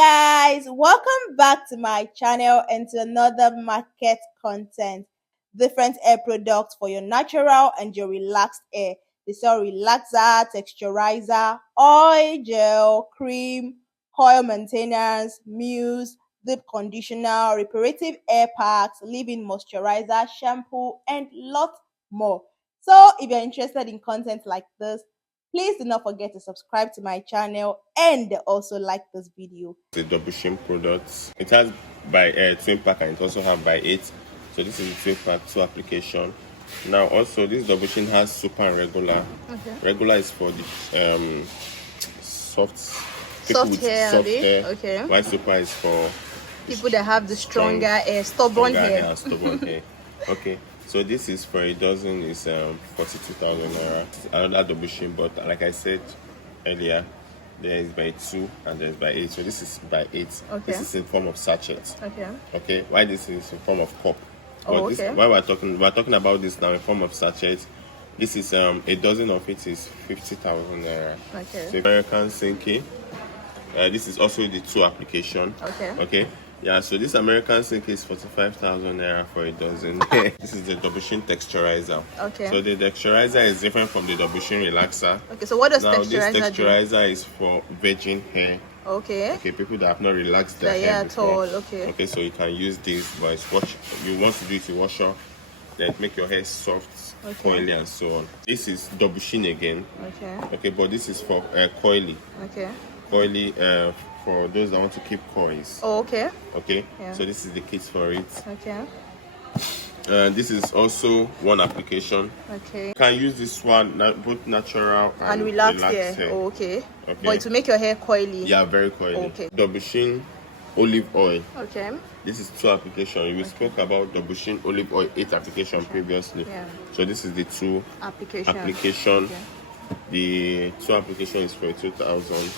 Guys, welcome back to my channel and to another market content. Different hair products for your natural and your relaxed hair. They sell relaxer, texturizer, oil, gel, cream, oil maintenance, mousse, deep conditioner, reparative hair packs, leave-in moisturizer, shampoo, and lots more. So if you're interested in content like this, please do not forget to subscribe to my channel and also like this video. The double shim products. It has by twin pack and it also have by 8. So this is the twin pack 2 application. Now also this double shim has super and regular. Okay. Regular is for the soft hair. Okay. While super is for people that have the stronger hair, stubborn hair. Stubborn hair. Okay. So this is for a dozen is 42,000 naira. Another double shim, but like I said earlier, there is by 2 and there's by 8. So this is by 8. Okay. This is in form of sachet. Okay. Okay. Why this is in form of cup? Why we're talking about this now in form of sachet. This is a dozen of it is 50,000 naira. Okay. So American Sinky. This is also the 2 application. Okay. Okay. Yeah, so this American Sink is 45,000 naira for a dozen. This is the double shim texturizer. Okay. So the texturizer is different from the double shim relaxer. Okay, so what does texturizer do? Now this texturizer is for virgin hair. Okay. Okay, people that have not relaxed their hair before. At all. Okay. Okay, so you can use this, but it's you want to do it to wash off, then make your hair soft, coily, and so on. This is double shim again. Okay. Okay, but this is for coily. Okay. Coily. For those that want to keep coils. Oh, okay. Okay. Yeah. So this is the kit for it. Okay. This is also one application. Okay. You can use this one both natural and relaxed hair. Oh, okay. Okay. But it will make your hair coily. Yeah, very coily. Okay. Double shim olive oil. Okay. This is 2 application. We spoke about double shim olive oil 8 application previously. Yeah. So this is the 2 application. Okay. The 2 application is for 2,000.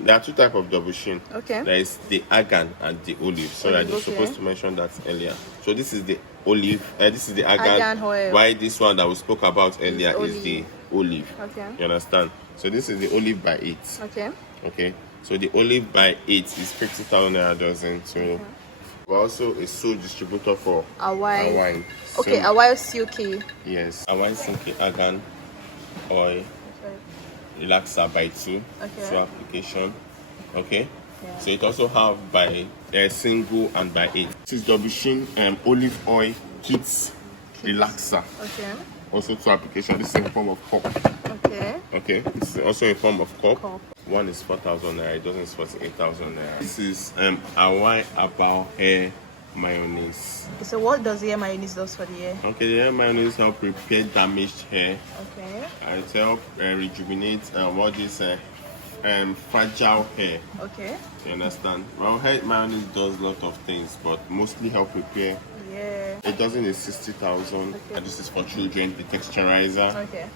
There are 2 types of double shim. Okay. There is the argan and the olive. So I was supposed to mention that earlier. So this is the olive. This is the argan oil. Why this one that we spoke about earlier is the olive. Okay. You understand? So this is the olive by 8. Okay. Okay. So the olive by 8 is 50,000 naira dozen. So we're also a sole distributor for Hawaii. Okay, Hawaii silky. Yes. Hawaii silky argan oil. Relaxer by 2. Okay. 2 application. Okay. Yeah. So it also have by single and by 8. This is double shim olive oil kits relaxer. Okay. Also 2 application. This is in form of cup. Okay. Okay. This is also in form of cup. One is 4,000 naira. It doesn't is 48,000 naira. This is Hawaii about hair mayonnaise. Okay, so what does the hair mayonnaise do for the hair? Okay, the hair mayonnaise help repair damaged hair. Okay. And it help rejuvenate what is fragile hair. Okay. You understand? Well, hair mayonnaise does a lot of things, but mostly help repair. Yeah. It doesn't is 60,000. Okay. And this is for children. The texturizer. Okay.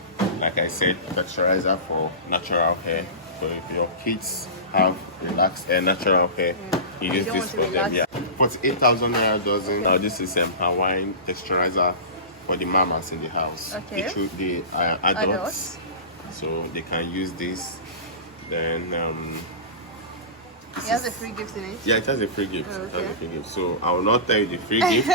Like I said, texturizer for natural hair. So if your kids have relaxed hair, natural hair, you use this for them. Yeah. 48,000 naira dozen. Now this is Hawaiian texturizer for the mamas in the house. Okay. The adults. So they can use this. Then it has a free gift in it. Yeah, it has a free gift. Oh, okay. It has a free gift. So I will not tell you the free gift.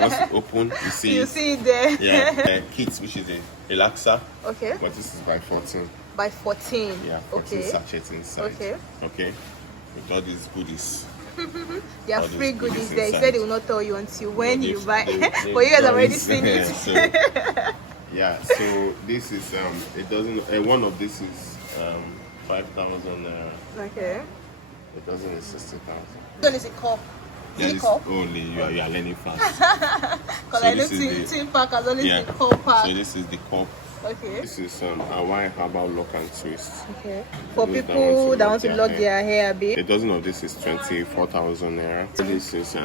Once you open, you see. You see it there. Yeah. Kits, which is a relaxer. Okay. But this is by 14. By 14. Yeah. 14 sachets inside. Okay. Okay. With all these goodies. There are free goodies there. He said he will not tell you until when you buy. But you guys have already seen it. So, yeah. So this is it doesn't. One of this is 5,000. Okay. It doesn't is 60,000. Then it's a cup. Yeah, this only you are learning fast. Because I know tin pack has only the cup pack. So this is the cup. Okay. This is Hawaii herbal lock and twist. Okay. For people that want to lock their hair a bit. A dozen of this is 24,000 naira. This is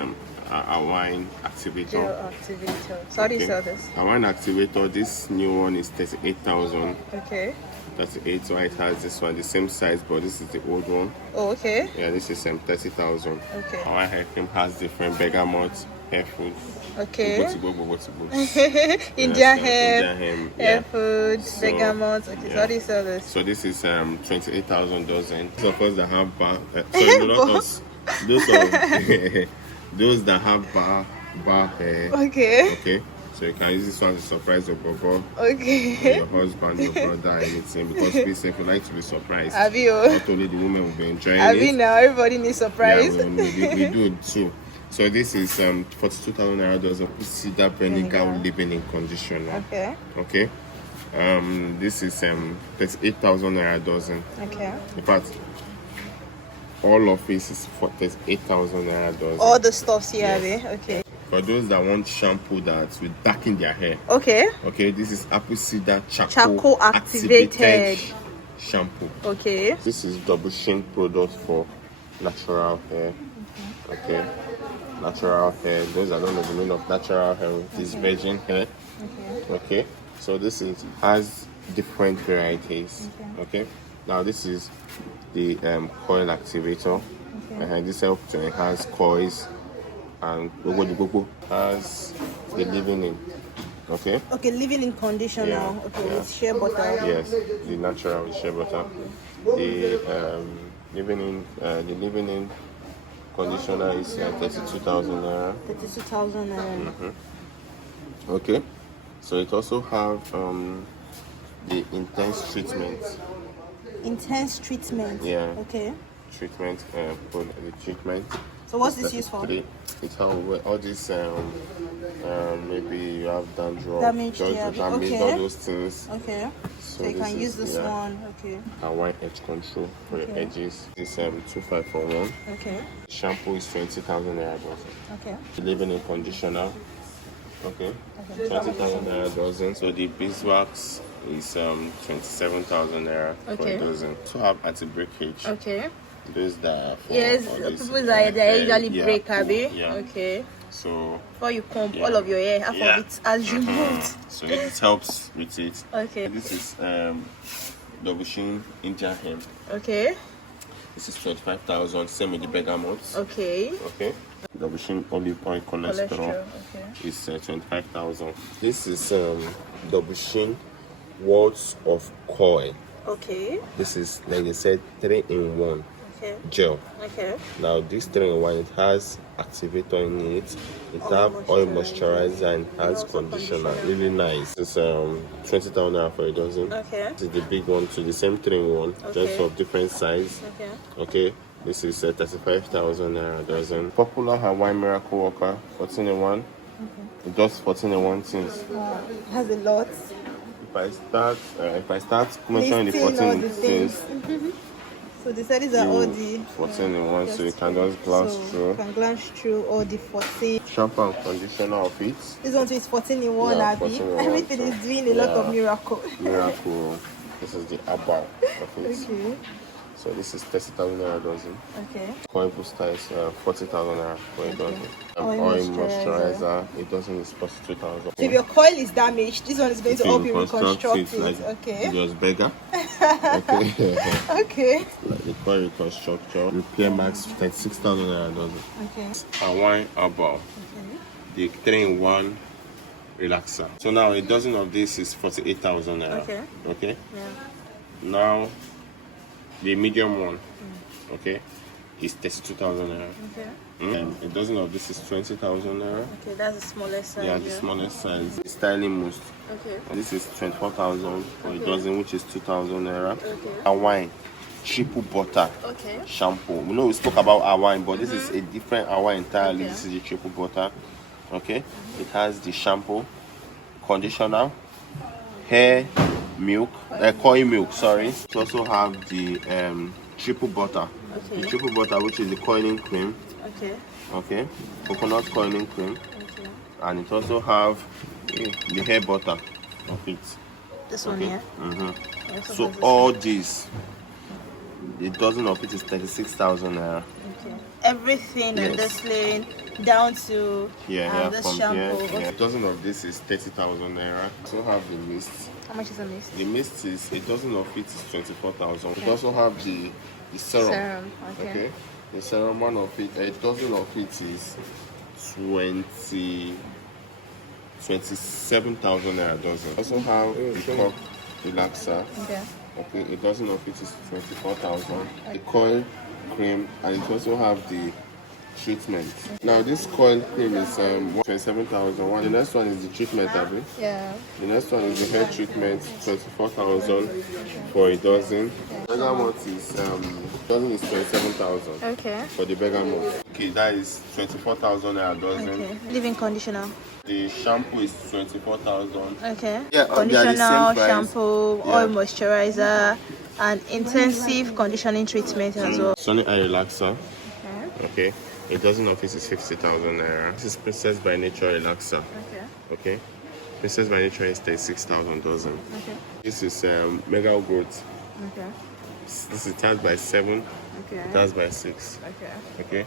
Hawaii activator. Gel activator. So how do you sell this? Hawaii activator. This new one is 38,000. Okay. 38. So it has this one, the same size, but this is the old one. Oh, okay. Yeah, this is 30,000. Okay. Hawaii hair cream has different bergamot, hair food. Okay. Yes, Indian Indian hair, hem, hair yeah. food, So, bergamot. Okay, so yeah. how do you sell this? So this is 28,000 dozen. Those of us that have bar, sorry, no, not us. Those of those that have bar hair. Okay. Okay. So you can use this one to surprise your bobo, Okay. your husband, your brother, anything. Because please, if you like to be surprised, Have you? not only the women will be enjoying Have you it. now? Everybody needs Yeah, surprise. we do too. So this is 42,000 naira dozen. See that vinegar leave-in conditioner. Okay. Okay. This is 38,000 naira dozen. Okay. In fact, all of this is for 38,000 naira dozen. All the stuffs here, Yes. okay. For those that want shampoo that will darken their hair. Okay. Okay, this is apple cider Charcoal activated shampoo. Okay. This is double sheen product for natural hair. Okay. Natural hair. Those that don't know the meaning of natural hair, it is virgin hair. Okay. So this has different varieties. Okay. Now this is the coil activator. This helps to enhance coils, and has the leave-in. Okay. Okay, leave-in conditioner. Yeah, Okay, yeah. with shea butter. Yes, the natural with shea butter. The leave-in conditioner is 32,000 naira. 32,000 naira. Okay. So it also have the intense treatment. Intense treatment. Yeah. Okay. Treatment for the treatment. So what's this used for? It helps all this maybe you have dandruff, Damage, yeah. damage, Okay. all those things. Okay. So you this can use this yeah, one. Okay. Hawaii edge control for your edges. This 25 for 1. Okay. Shampoo is 20,000 naira dozen. Okay. The leave-in conditioner. Okay. 20,000 naira dozen. So the beeswax is 27,000 naira for a dozen. To have anti-breakage. Okay. Those that for Yes, all this, people that they usually yeah, break, Abby. yeah. Okay. So Before you comb all of your hair, half of it as removed. so it helps with it. Okay. This is double sheen Indian hemp. Okay. This is 25,000. Same with the bergamot. Okay. Okay. Double sheen olive oil cholesterol Okay. is 25,000. This is double sheen walls of coil. Okay. This is, like I said, 3-in-1 Okay. gel. Okay. Now this 3-in-1, it has activator in it. It has oil moisturizer and has conditioner. Really nice. It's 20,000 naira for a dozen. Okay. This is the big one, to the same 3-in-1, just of different size. Okay. Okay. This is 35,000 naira a dozen. Popular Hawaii Miracle Worker 14-in-1. It does 14-in-1 things. Wow. It has a lot. If I start mentioning the Listing all 14 the things, So they said these are all the 14-in-1, so you can just glance so through. you can glance through all the 14. Shampoo and conditioner of it. This one too is 14-in-1, Yeah, Abby. 14-in-1, Everything so, is doing a lot of yeah. miracle. Miracle. This is the abba of it. Okay. So this is 30,000 naira a dozen. Okay. Coil booster is 40,000 naira for a dozen. Oil Oil moisturizer. moisturizer, a dozen is 42,000. So if your coil is damaged, this one is going to help you reconstruct reconstruct it. like Okay. just bigger. Okay. Okay. Like the coil reconstructor. Repair max 36,000 naira a dozen. Okay. Hawaii Herbal. The 3-in-1 relaxer. So now a dozen of this is 48,000 naira. Okay. Okay. Yeah. Now the medium one, okay, is 32,000 naira. Okay. And a dozen of this is 20,000 naira. Okay, that's the smallest size. Yeah, the smallest size. Styling mousse. Okay. This is 24,000 for a dozen, which is 2,000 naira. Okay. Hawaii triple butter Okay. shampoo. We know we spoke about Hawaii, but this is a different Hawaii entirely. Okay. This is the triple butter. Okay. It has the shampoo, conditioner, hair milk, coin milk. Sorry. It also have the triple butter. Okay. The triple butter, which is the coiling cream. Okay. Okay. Coconut coiling cream. Okay. And it also have the hair butter of it. This one Okay. here. Mm-hmm. Also So has this all this, the dozen of it is 36,000 naira. Okay. Everything in Yes. this lane down to this from shampoo. here. Yeah. A dozen of this is 30,000 naira. Also have the mist. How much is the mist? The mist is a dozen of it is 24,000. We also have the serum. Serum. Okay. Okay. The serum, one of it, a dozen of it is 27,000 naira dozen. Also have the cough relaxer. Okay. Okay, a dozen of it is 24,000. The coil cream, and it also have the treatment. Now this coil cream is 27,000. The next one is the treatment, Abby. Yeah. The next one is the hair treatment, 24,000 for a dozen. Bergamot is dozen is 27,000. Okay. For the bergamot. Okay, that is 24,000 a dozen. Okay. Leave-in conditioner. The shampoo is 24,000. Okay. Yeah, they are the Conditioner, same price. shampoo, oil moisturizer, and intensive conditioning treatment as well. Sunny eye relaxer. Okay. Okay. A dozen of it is 50,000 naira. This is Princess by Nature relaxer. Okay. Okay. Princess by Nature is 36,000 dozen. Okay. This is Mega Growth. Okay. This is charged by 7. Okay. That's by 6. Okay. Okay.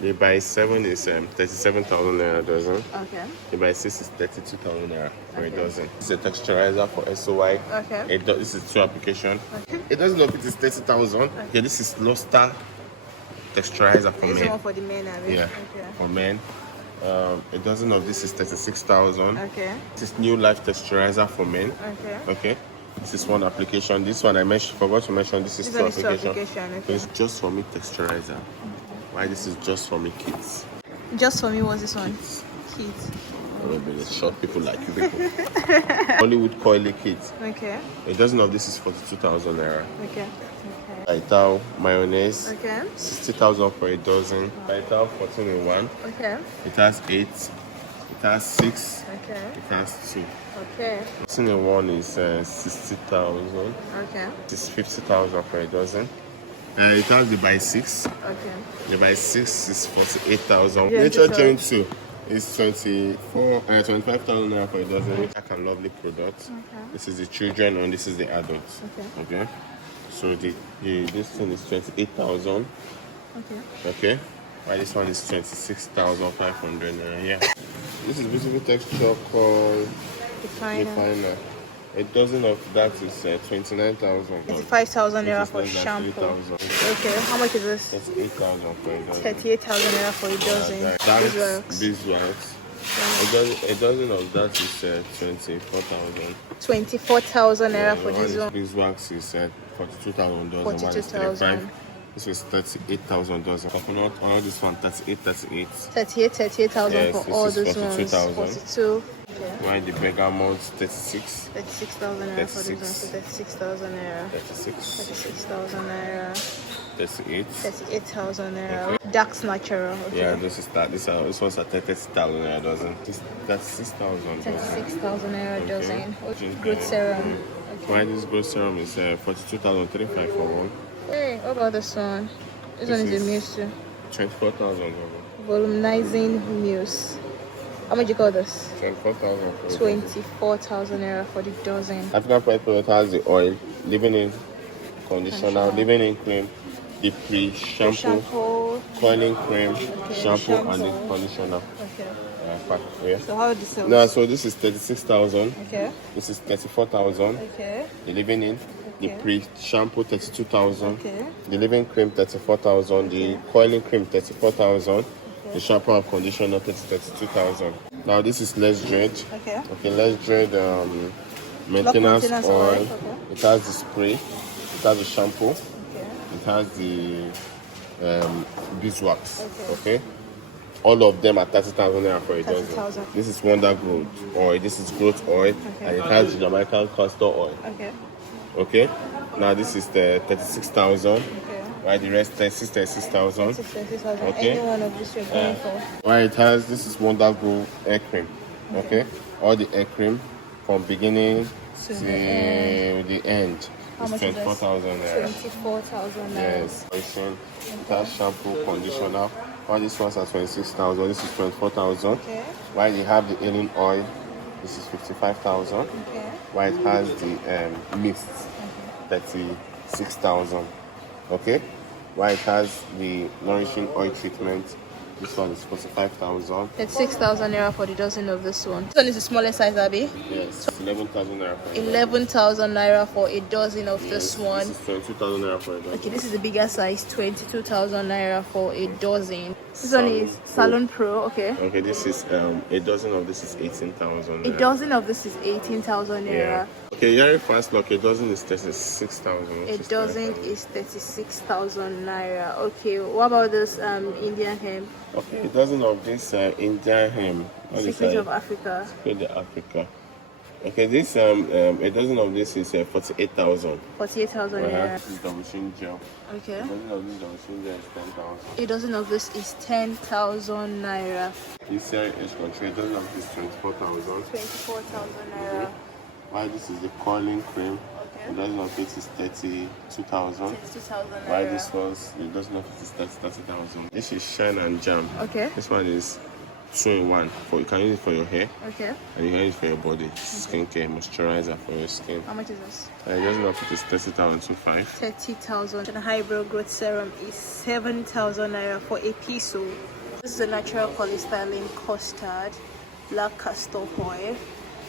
The by 7 is 37,000 naira a dozen. Okay. The by 6 is 32,000 naira for a dozen. This is a texturizer for SOY. Okay. This is 2 application. Okay. It doesn't know if it is 30,000. Okay, this is Luster texturizer for This men. one for the men, I mean. Yeah, Okay. for men. A dozen of this is 36,000. Okay. This is New Life texturizer for men. Okay. Okay. This is 1 application. This one I forgot to mention. This is 2 application. Okay. It's just for me texturizer. Why this is just for me kids? Just for me, what's this one? Kids. Maybe short people like you people. Hollywood coily kids. Okay. A dozen of this is 42,000 naira. Okay. Vital mayonnaise. Okay. 60,000 for a dozen. Vital 14 in 1. Okay. It has 8. It has 6. Okay. It has 2. Okay. 14 in 1 is 60,000. Okay. It is 50,000 for a dozen. It has the by 6. Okay. The by 6 is 48,000. Yeah, Nature so- Joint 2 is 25,000 naira for a dozen. Like a lovely product. Okay. This is the children and this is the adults. Okay. Okay. So this thing is 28,000. Okay. Okay. While this one is 26,500 naira. Yeah. This is basically texture called Refiner. A dozen of that is 29,000. 35,000 naira This is for less than shampoo. 3,000. Okay. How much is this? That's 8,000 for a dozen. 38,000 naira for a dozen. That's Beeswax. beeswax. A dozen of that is 24,000. 24,000 naira for this one. Beeswax is 42,000 dozen. 42,000. This is 38,000 dozen. Coconut oil, this one 38. 38,000 Yes, for this all is those ones. 42,000. 42. Okay. Why the bergamot 36. 36,000 naira for this one. So 36,000 naira. 36. 36,000 naira. 38. 38,000 naira. Dax natural. Okay. Yeah, this one's at 30,000 naira dozen. This 36,000 dozen. 36,000 naira Okay. dozen. Ginger. Good serum. Why this growth serum is 42,355 for one. Hey, what about this one? This one is a mousse too. 24,000 Volumizing mousse. How much you call this? 24,000 for a 24,000 naira for the dozen. African Pride product has the oil, leave-in conditioner, leave-in cream, the pre-shampoo, Shampoo. coiling cream, shampoo, and the shampoo. conditioner. Okay. Yeah. So how this sell? No, so this is 36,000. Okay. This is 34,000. Okay. The leave-in, the Okay. pre-shampoo 32,000. Okay. The leave-in cream 34,000. The coiling cream 34,000. The shampoo and conditioner 32,000. Now this is less dread. Okay. Okay, less dread maintenance maintenance oil. oil, okay. It has the spray. It has the shampoo. Okay. It has the beeswax. Okay. Okay. All of them are 30,000 naira for a dozen. 30,000. This is Wonder Growth oil. This is growth oil, and it has the Jamaican castor oil. Okay. Okay. Now this is the 36,000. Okay. Right, the rest 36,000. 36,000. Okay. Any one of these you're going for. Right, it has this is Wonder Grow air cream. Okay. All the air cream from beginning To to the end. the end. How It's much is this? 24,000 naira. 24,000 naira. Yes. It has shampoo, conditioner. All these ones are 26,000. This is 24,000. Okay. While you have the alien oil, this is 55,000. Okay. While it has the mist, 36,000. Okay. While it has the nourishing oil treatment, This one is 45,000. 36,000 naira for the dozen of this one. This one is the smallest size, Abby. Yes, 11,000 naira for 11,000 naira for a dozen of this one. This is 22,000 naira for a dozen. Okay, this is the bigger size, 22,000 naira for a dozen. This one is Salon Pro, okay. Okay, this is a dozen of this is 18,000. A dozen of this is 18,000 naira. Yeah. Okay, very fast. Look, a dozen is 36,000. A dozen is 36,000 naira. Okay, what about this Indian hemp? Okay, a dozen of this Indian hemp. Secret of Africa. Secret of Africa. Okay, this a dozen of this is 48,000. 48,000 naira. This is double chin gel. Okay. A dozen of this double chin gel is 10,000. A dozen of this is 10,000 naira. This is country. A dozen of this is 24,000. 24,000 naira. Why this is the curling cream. Okay. A dozen of it is 32,000. 32,000 naira. Why this was a dozen of it is 30,000. This is shine and jam. Okay. This one is 2-in-1. You can use it for your hair. Okay. And you can use it for your body. Skincare, moisturizer for your skin. How much is this? A dozen of it is 30,025. 30,000. And a hybro growth serum is 7,000 naira for a piece. This is a natural polystyrene custard, black castor oil.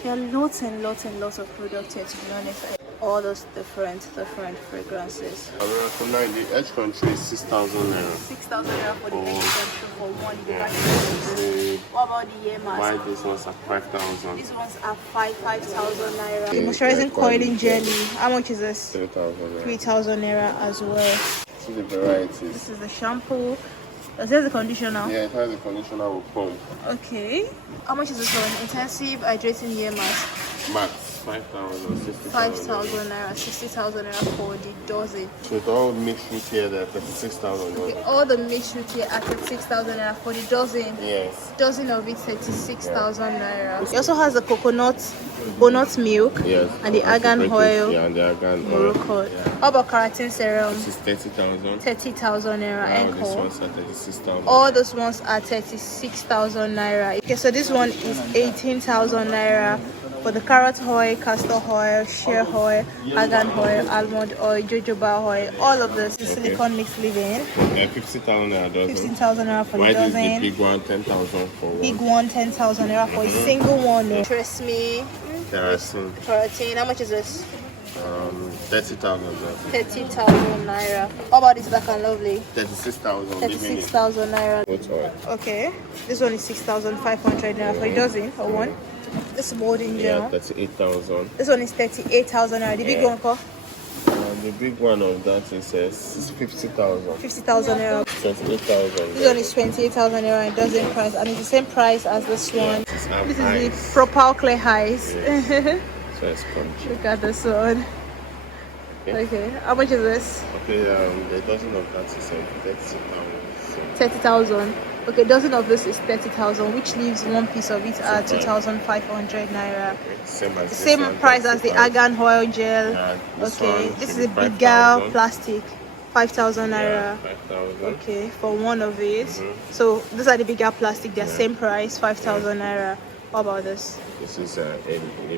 There are lots and lots and lots of products here, to be honest. All those different fragrances. The edge country is 6,000 naira. 6,000 naira for the edge country for one device. What about the ear mask? Why these ones are 5,000? These ones are 5,000 naira. The moisturizing coiling jelly. How much is this? 3,000 naira. 3,000 naira as well. See the varieties. This is the shampoo. Does it have the conditioner? Yeah, it has the conditioner with foam. Okay. How much is this one? Intensive hydrating hair mask. Max 5,000, 60,000. 5,000 naira, 60,000 naira for the dozen. So it's all mixed with here, they're 36,000. Okay, all the mixed fruit here are 36,000 naira for the dozen. Yes. Dozen of it 36,000 naira. It also has the coconut milk. Yes. And the argan oil. Yeah, and the argan Morocco. oil. Yeah. How about keratin serum? This is 30,000. 30,000 naira. Now Encore. these ones are 36,000. All those ones are 36,000 naira. Okay, so this one is 18,000 naira for the carrot oil, castor oil, shea oil, argan oil, almond oil, jojoba oil. All of this is silicone mixed leave-in. 50,000 naira dozen. 15,000 naira for the Why is dozen. the big one 10,000 for one? Big one 10,000 naira for a single one. No. Trust me. Keratin. Keratin. How much is this? 30,000. 30,000 naira. How about this black and lovely? 36,000. 36,000 naira. What oil? Okay. This one is 6,500 naira for a dozen or one. This is molding gel. Yeah, 38,000. This one is 38,000 naira. The big one, ko? The big one of that is 50,000. 50,000 naira. 28,000. This one is 28,000 naira and dozen price, and it's the same price as this one. This is the ice. proper clay ice. Yes. So it's crunchy. Look at this one. Okay, how much is this? Okay, the dozen of that is 30,000. 30,000. Okay, dozen of this is 30,000, which leaves one piece of it at 2,500 naira. Okay, same as The this same one, price as the 35. argan oil gel. Yeah, this Okay, one this is should a be big girl 5,000. plastic. 5,000 naira. Yeah, 5,000. Okay, for one of it. So these are the bigger plastic. They're same price, 5,000 naira. What about this? This is a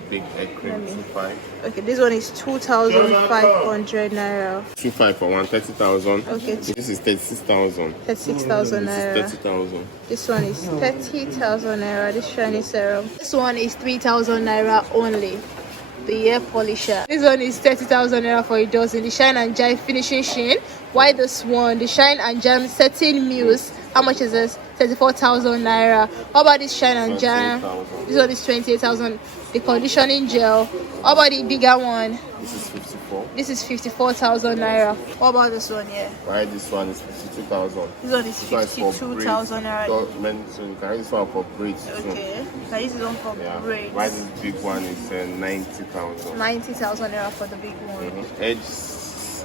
big egg cream, 2.5. Okay, this one is 2,500 naira. 2.5 for one, 30,000. Okay, This is 36,000. 36,000 This is naira. 30,000. This one is 30,000 naira. This shiny serum. This one is 3,000 naira only. The air polisher. This one is 30,000 naira for a dozen. The shine and jam finishing sheen. Why this one? The shine and jam setting mousse. How much is this? 34,000 naira. How about this shine and jam? 28,000. This one is 28,000. The conditioning gel. How about the bigger one? This is 54. This is 54,000 naira. What about this one here? Why this one is 52,000? This one is This one is for 52,000 naira. braids. So you can use this one for braids too. Okay. Now this is one for Yeah. braids. Why this big one is 90,000? 90,000 naira for the big one. Edge.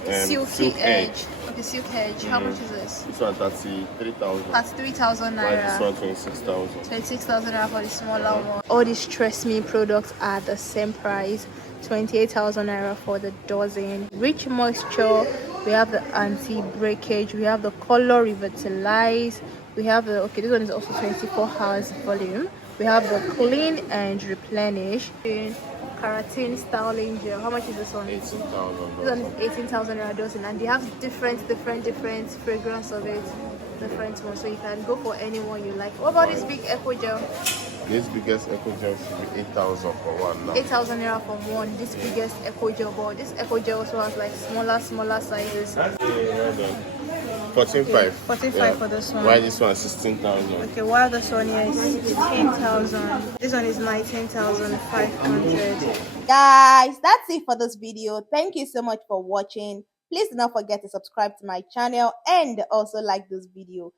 Silky edge. Okay, silk edge. How much is this? This one 33,000. That's 3,000 Why this naira. one 26,000? 26,000 naira for the smaller one. All these Trust Me products are the same price. 28,000 naira for the dozen. Rich moisture. We have the anti-breakage. We have the color revitalize. We have the this one is also 24 hours volume. We have the clean and replenish. keratin styling gel. How much is this one? 18,000. This one is 18,000 dozen, and they have different fragrance of it, different ones. So you can go for any one you like. What about this big eco gel? This biggest eco gel should be 8,000 for one now. 8,000 naira for one. This biggest eco gel, but this eco gel also has like smaller sizes. That's 14.5. 14.5 for this one. Why this one 16,000? Okay, while this one here is 16,000. This one is 19,500. Guys, that's it for this video. Thank you so much for watching. Please do not forget to subscribe to my channel and also like this video.